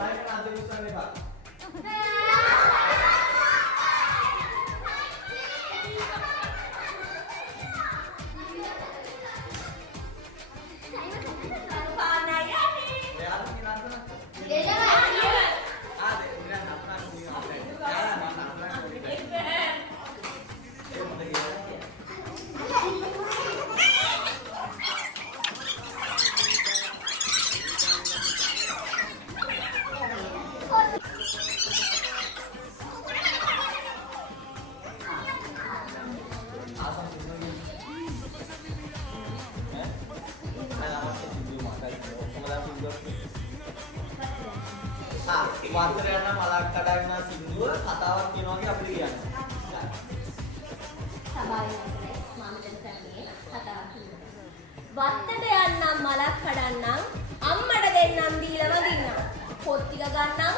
Saya kan ada urusan nih, Pak. වත්තට යන මලක් කඩන සින්දුව කතාවක් කියනවා වගේ අපිට කියන්න. සභාවේ මම දැන් කියන්නේ කතාවක් කියනවා. වත්තට යන්නම් මලක් කඩන්නම් අම්මට දෙන්නම් දීලා වඳින්නම්. පොත් ටික ගන්නම්